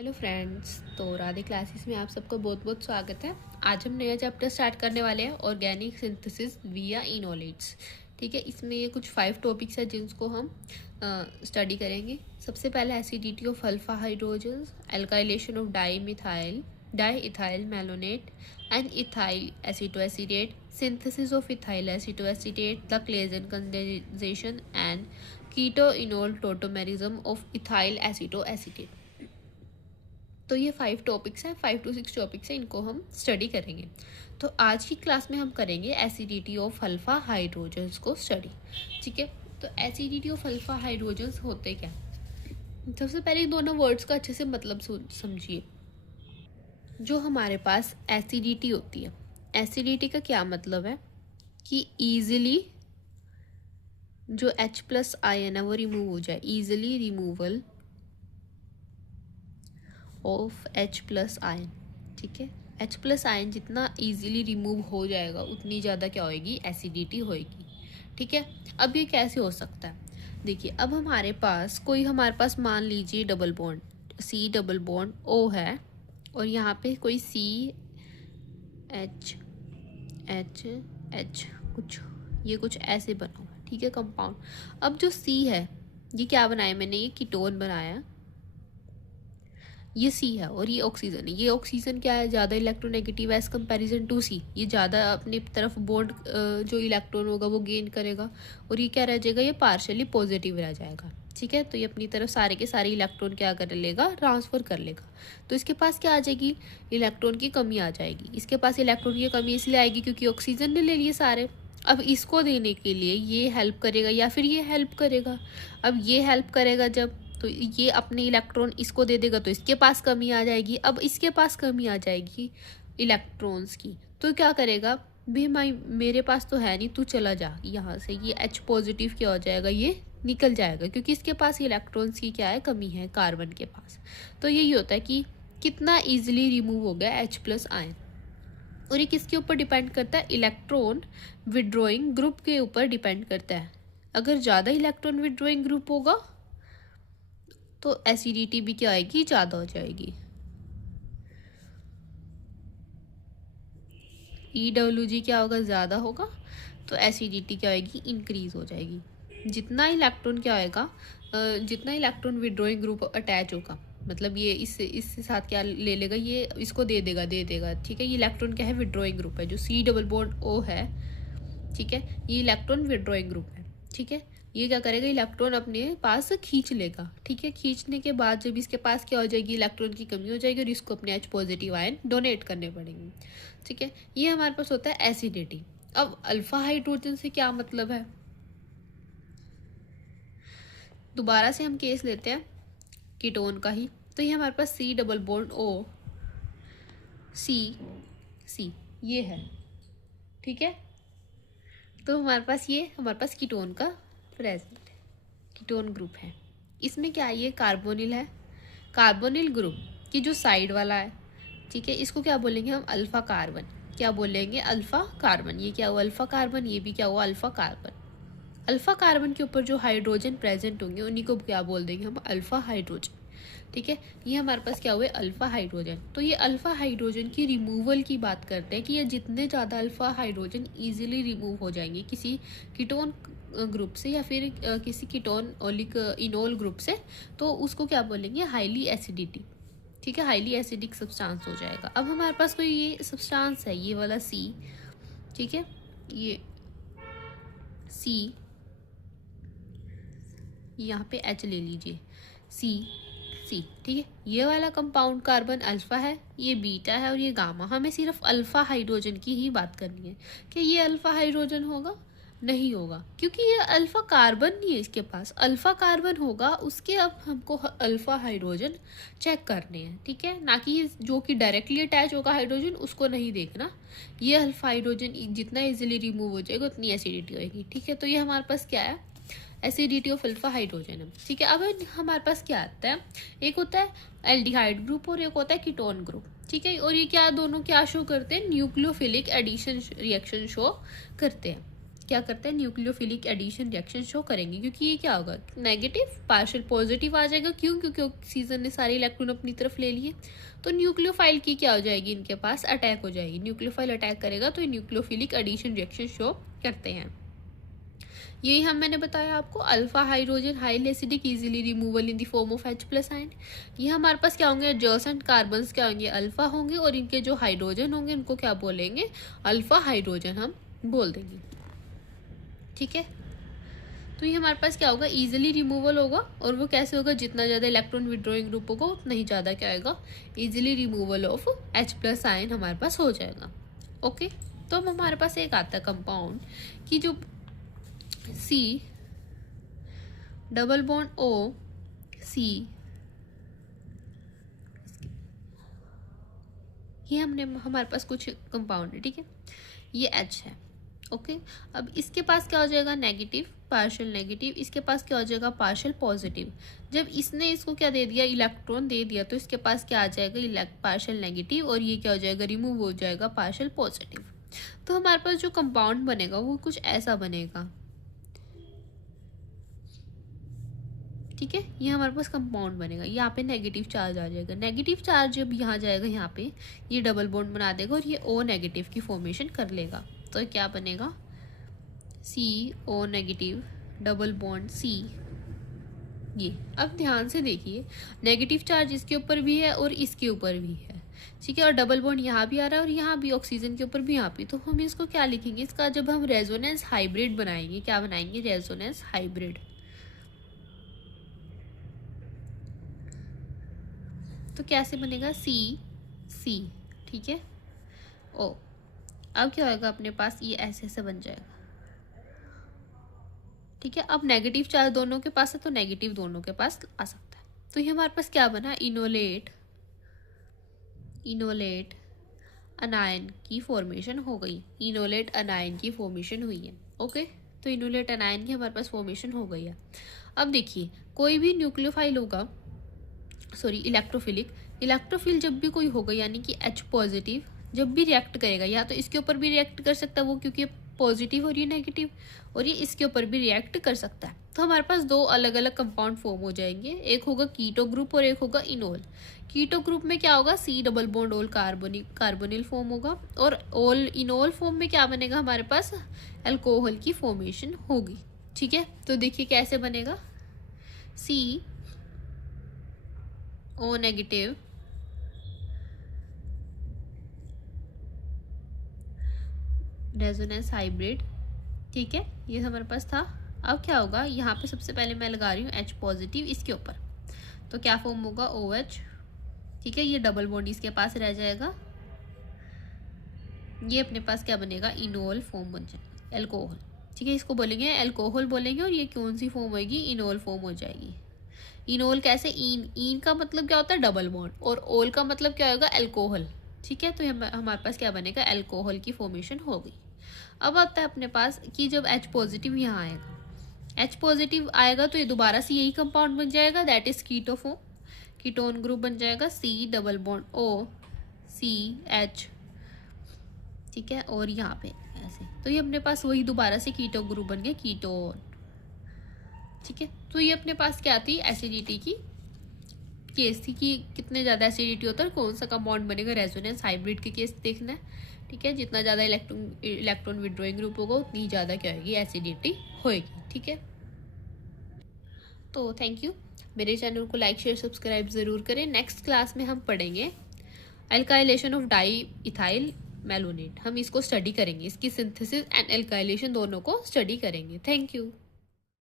Hello friends, तो Radhe classes में आप सबका बहुत बहुत स्वागत है। आज हम नया चैप्टर स्टार्ट करने वाले हैं, ऑर्गेनिक सिंथेसिस विया इनोलेट्स। ठीक है, इसमें ये कुछ 5 टॉपिक्स हैं जिनको हम स्टडी करेंगे। सबसे पहले acidity of alpha hydrogens, alkylation of diethyl malonate and ethyl acetoacetate, synthesis of ethyl acetoacetate, the Claisen condensation and keto enol tautomerism of ethyl acetoacetate. तो ये 5 टॉपिक्स हैं, 5 to 6 टॉपिक्स हैं, इनको हम स्टडी करेंगे। तो आज की क्लास में हम करेंगे एसिडिटी ऑफ अल्फा हाइड्रोजन्स को स्टडी। ठीक है, तो एसिडिटी ऑफ अल्फा हाइड्रोजन्स होते क्या? सबसे पहले दोनों वर्ड्स का अच्छे से मतलब समझिए। जो हमारे पास एसिडिटी होती है, एसिडिटी का क्या मतलब है कि ईजिली जो H+ आयन है वो रिमूव हो जाए, easily removal of H+ ion. ठीक है, H+ आयन जितना इजीली रिमूव हो जाएगा उतनी ज़्यादा क्या होएगी, एसिडिटी होएगी। ठीक है, अब ये कैसे हो सकता है? देखिए, अब हमारे पास मान लीजिए डबल बॉन्ड C O है, और यहाँ पे कोई CH कुछ ऐसे बना हुआ है। ठीक है, कंपाउंड। अब जो C है, ये क्या बनाया मैंने, ये कीटोन बनाया। ये C है और ये ऑक्सीजन है। ये ऑक्सीजन क्या है, ज़्यादा इलेक्ट्रोनेगेटिव है एज कंपैरिजन टू C। ये ज़्यादा अपनी तरफ बॉन्ड जो इलेक्ट्रॉन होगा वो गेन करेगा, और ये क्या रह जाएगा, ये पार्शियली पॉजिटिव रह जाएगा। ठीक है, तो ये अपनी तरफ सारे के सारे इलेक्ट्रॉन क्या कर लेगा, ट्रांसफ़र कर लेगा। तो इसके पास क्या आ जाएगी, इलेक्ट्रॉन की कमी आ जाएगी। इसके पास इलेक्ट्रॉन की कमी इसलिए आएगी क्योंकि ऑक्सीजन ने ले लिए सारे। अब इसको देने के लिए ये हेल्प करेगा या फिर ये हेल्प करेगा। अब ये हेल्प करेगा जब, तो ये अपने इलेक्ट्रॉन इसको दे देगा तो इसके पास कमी आ जाएगी। अब इसके पास कमी आ जाएगी इलेक्ट्रॉन्स की, तो क्या करेगा, भी मेरे पास तो है नहीं, तू चला जा यहाँ से। ये H+ क्या हो जाएगा, ये निकल जाएगा क्योंकि इसके पास इलेक्ट्रॉन्स की क्या है, कमी है कार्बन के पास। तो यही होता है कि कितना ईजिली रिमूव हो गया H+ आयन। और ये किसके ऊपर डिपेंड करता है, इलेक्ट्रॉन विड्रॉइंग ग्रुप के ऊपर डिपेंड करता है। अगर ज़्यादा इलेक्ट्रॉन विड्रॉइंग ग्रुप होगा तो एसिडिटी भी क्या आएगी, ज़्यादा हो जाएगी। EWG क्या होगा, ज़्यादा होगा, तो एसिडिटी क्या होगी, इंक्रीज हो जाएगी। जितना इलेक्ट्रॉन क्या होएगा, जितना इलेक्ट्रॉन विड्रॉइंग ग्रुप अटैच होगा, मतलब ये इससे साथ क्या ले लेगा, ये इसको दे देगा। ठीक है, ये इलेक्ट्रॉन क्या है, विड्रॉइंग ग्रुप है। जो C O है, ठीक है, ये इलेक्ट्रॉन विड्रॉइंग ग्रुप है। ठीक है, ये क्या करेगा, इलेक्ट्रॉन अपने पास खींच लेगा। ठीक है, खींचने के बाद जब इसके पास क्या हो जाएगी, इलेक्ट्रॉन की कमी हो जाएगी और इसको अपने H+ आयन डोनेट करने पड़ेंगे। ठीक है, ये हमारे पास होता है एसिडिटी। अब अल्फा हाइड्रोजन से क्या मतलब है, दोबारा से हम केस लेते हैं कीटोन का ही। तो ये हमारे पास COO C ये है। ठीक है, तो हमारे पास कीटोन का प्रेजेंट कीटोन ग्रुप है। इसमें क्या है, ये कार्बोनिल है, कार्बोनिल ग्रुप की जो साइड वाला है। ठीक है, इसको क्या बोलेंगे हम, अल्फा कार्बन। क्या बोलेंगे, अल्फा कार्बन। ये क्या हुआ, अल्फा कार्बन, ये भी क्या हुआ, अल्फा कार्बन। अल्फा कार्बन के ऊपर जो हाइड्रोजन प्रेजेंट होंगे उन्हीं को क्या बोल देंगे हम, अल्फा हाइड्रोजन। ठीक है, ये हमारे पास क्या हुए, अल्फा हाइड्रोजन। तो ये अल्फा हाइड्रोजन की रिमूवल की बात करते हैं कि ये जितने ज़्यादा अल्फा हाइड्रोजन ईजिली रिमूव हो जाएंगे किसी कीटोन ग्रुप से या फिर किसी कीटोन ओलिक इनोल ग्रुप से, तो उसको क्या बोलेंगे, हाईली एसिडिटी। ठीक है, हाईली एसिडिक सब्सटेंस हो जाएगा। अब हमारे पास कोई ये सब्सटेंस है, ये वाला C। ठीक है, ये C, यहाँ पे H ले लीजिए, C। ठीक है, ये वाला कंपाउंड कार्बन अल्फा है, ये बीटा है और ये गामा। हमें सिर्फ अल्फा हाइड्रोजन की ही बात करनी है कि ये अल्फा हाइड्रोजन होगा, नहीं होगा, क्योंकि ये अल्फा कार्बन नहीं है, इसके पास अल्फा कार्बन होगा उसके। अब हमको अल्फा हाइड्रोजन चेक करने हैं। ठीक है, ना कि जो कि डायरेक्टली अटैच होगा हाइड्रोजन, उसको नहीं देखना। ये अल्फा हाइड्रोजन जितना इजिली रिमूव हो जाएगा उतनी एसिडिटी होगी। ठीक है, तो ये हमारे पास क्या है, एसिडिटी ऑफ अल्फा हाइड्रोजन। ठीक है, अब हमारे पास क्या आता है, एक होता है एल्डिहाइड ग्रुप और एक होता है कीटोन ग्रुप। ठीक है, और ये क्या दोनों क्या शो करते हैं, न्यूक्लियोफिलिक एडिशन रिएक्शन शो करते हैं। क्या करता है, न्यूक्लियोफिलिक एडिशन रिएक्शन शो करेंगे, क्योंकि ये क्या होगा, नेगेटिव पार्शियल पॉजिटिव आ जाएगा। क्यों? क्योंकि ऑक्सीजन ने सारे इलेक्ट्रॉन अपनी तरफ ले लिए। तो न्यूक्लियोफाइल की क्या हो जाएगी, इनके पास अटैक हो जाएगी। न्यूक्लियोफाइल अटैक करेगा तो ये न्यूक्लियोफिलिक एडिशन रिएक्शन शो करते हैं। यही मैंने बताया आपको, alpha hydrogen highly acidic easily removal in the form of H+ ion. ये हमारे पास क्या होंगे, एडजेसेंट कार्बन्स क्या होंगे, अल्फा होंगे, और इनके जो हाइड्रोजन होंगे उनको क्या बोलेंगे, अल्फा हाइड्रोजन हम बोल देंगे। ठीक है, तो ये हमारे पास क्या होगा, इजीली रिमूवल होगा। और वो कैसे होगा, जितना ज़्यादा इलेक्ट्रॉन विड्रॉइंग ग्रुप होगा उतना ही ज़्यादा क्या आएगा, easily removal of H+ ion हमारे पास हो जाएगा। ओके, तो अब हमारे पास एक आता है कंपाउंड कि जो C double bond O C, ये हमारे पास कुछ कंपाउंड है। ठीक है, ये H है। ओके, अब इसके पास क्या हो जाएगा, नेगेटिव पार्शियल नेगेटिव, इसके पास क्या हो जाएगा, पार्शियल पॉजिटिव। जब इसने इसको क्या दे दिया, इलेक्ट्रॉन दे दिया, तो इसके पास क्या आ जाएगा, पार्शियल नेगेटिव, और ये क्या हो जाएगा, रिमूव हो जाएगा पार्शियल पॉजिटिव। तो हमारे पास जो कंपाउंड बनेगा वो कुछ ऐसा बनेगा। ठीक है, ये हमारे पास कंपाउंड बनेगा। यहाँ पे नेगेटिव चार्ज आ जाएगा। नेगेटिव चार्ज जब यहाँ जाएगा, यहाँ पे ये डबल बॉन्ड बना देगा और ये O नेगेटिव की फॉर्मेशन कर लेगा। तो क्या बनेगा, CO negative double bond C। ये अब ध्यान से देखिए, नेगेटिव चार्ज इसके ऊपर भी है और इसके ऊपर भी है। ठीक है, और डबल बॉन्ड यहाँ भी आ रहा है और यहाँ भी, ऑक्सीजन के ऊपर भी, यहाँ भी। तो हम इसको क्या लिखेंगे, इसका जब हम रेजोनेंस हाइब्रिड बनाएंगे, क्या बनाएंगे, रेजोनेंस हाइब्रिड। तो कैसे बनेगा, C। ठीक है, O। अब क्या होगा अपने पास, ये ऐसे ऐसे बन जाएगा। ठीक है, अब नेगेटिव चार्ज दोनों के पास है तो नेगेटिव दोनों के पास आ सकता है। तो ये हमारे पास क्या बना, इनोलेट अनायन की फॉर्मेशन हो गई। इनोलेट अनायन की फॉर्मेशन हुई है। ओके, तो इनोलेट अनायन की हमारे पास फॉर्मेशन हो गई है। अब देखिए, कोई भी न्यूक्लियोफाइल होगा, सॉरी इलेक्ट्रोफिल जब भी कोई होगा, यानी कि H+ जब भी रिएक्ट करेगा, या तो इसके ऊपर भी रिएक्ट कर सकता है वो, क्योंकि पॉजिटिव और ये नेगेटिव, और ये इसके ऊपर भी रिएक्ट कर सकता है। तो हमारे पास दो अलग अलग कंपाउंड फॉर्म हो जाएंगे, एक होगा कीटो ग्रुप और एक होगा इनोल। कीटो ग्रुप में क्या होगा, C डबल बॉन्ड ओल कार्बोनिल फॉर्म होगा, और इनोल फॉर्म में क्या बनेगा, हमारे पास अल्कोहल की फॉर्मेशन होगी। ठीक है, तो देखिए कैसे बनेगा, CO नेगेटिव रेजोनेंस हाइब्रिड। ठीक है, ये हमारे पास था। अब क्या होगा, यहाँ पे सबसे पहले मैं लगा रही हूँ H+ इसके ऊपर, तो क्या फॉर्म होगा, OH। ठीक है, ये डबल बॉन्ड इसके पास रह जाएगा, ये अपने पास क्या बनेगा, इनोल फॉर्म बन जाएगा, एल्कोहल। ठीक है, इसको बोलेंगे एल्कोहल बोलेंगे, और ये कौन सी फॉर्म होगी, इनोल फॉर्म हो जाएगी। इनोल कैसे, इन का मतलब क्या होता है, डबल बॉन्ड, और ओल का मतलब क्या होगा, एल्कोहल। ठीक है, तो हमारे पास क्या बनेगा, एल्कोहल की फॉर्मेशन हो गई। अब आता है अपने पास कि जब H+ यहाँ आएगा, H+ आएगा तो ये दोबारा से यही कंपाउंड बन जाएगा, दैट इज कीटोन ग्रुप बन जाएगा, C double bond O CH। ठीक है, और यहाँ पे ऐसे, तो ये अपने पास वही दोबारा से कीटो ग्रुप बन गया, कीटोन। ठीक है, तो ये अपने पास क्या थी, एसिडिटी की केस थी कि कितने ज़्यादा एसिडिटी होता है, कौन सा कंपाउंड बनेगा, रेजोनेंस हाइब्रिड के केस देखना है। ठीक है, जितना ज़्यादा इलेक्ट्रॉन विड्रॉइंग ग्रुप होगा उतनी ज़्यादा क्या होगी, एसिडिटी होएगी। ठीक है, तो थैंक यू, मेरे चैनल को लाइक शेयर सब्सक्राइब ज़रूर करें। नेक्स्ट क्लास में हम पढ़ेंगे alkylation of diethyl malonate. हम इसको स्टडी करेंगे, इसकी सिंथेसिस एंड अल्काइलेशन दोनों को स्टडी करेंगे। Thank you.